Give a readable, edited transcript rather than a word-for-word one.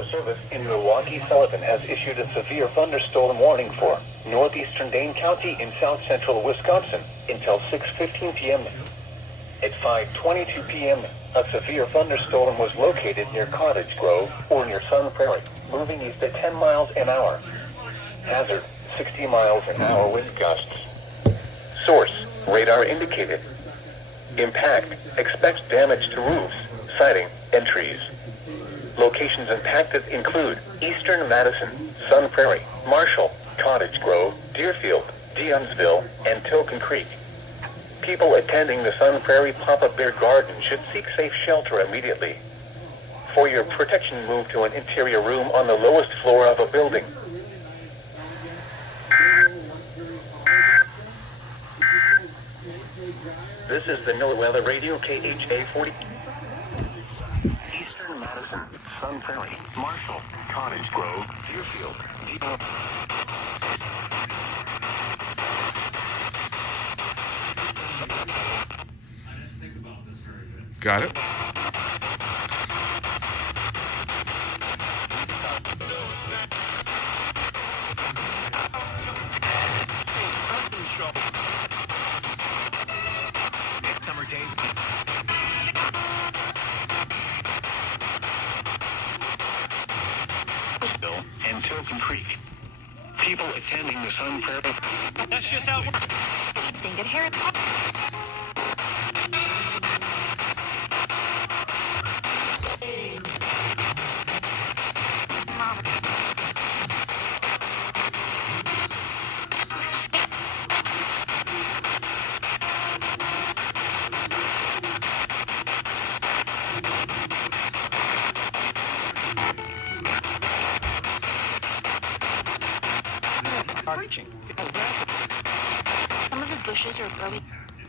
Weather Service in Milwaukee-Sullivan has issued a severe thunderstorm warning for northeastern Dane County in south-central Wisconsin until 6:15 p.m. At 5:22 p.m., a severe thunderstorm was located near Cottage Grove or near Sun Prairie, moving east at 10 miles an hour. Hazard, 60 miles an hour wind gusts. Source, radar indicated. Impact, expects damage to roofs, siding, and trees. Locations impacted include Eastern Madison, Sun Prairie, Marshall, Cottage Grove, Deerfield, Deonsville, and Token Creek. People attending the Sun Prairie Pop-Up Bear Garden should seek safe shelter immediately. For your protection, move to an interior room on the lowest floor of a building. This is the NOAA Weather Radio KHA47. Eastern Madison, Sun Prairie, Marshall, Cottage Grove, Deerfield. Got it. Summer day. And Token Creek. People attending the Sun Prairie. That's just how it works. Didn't get hair. Some of the bushes are growing.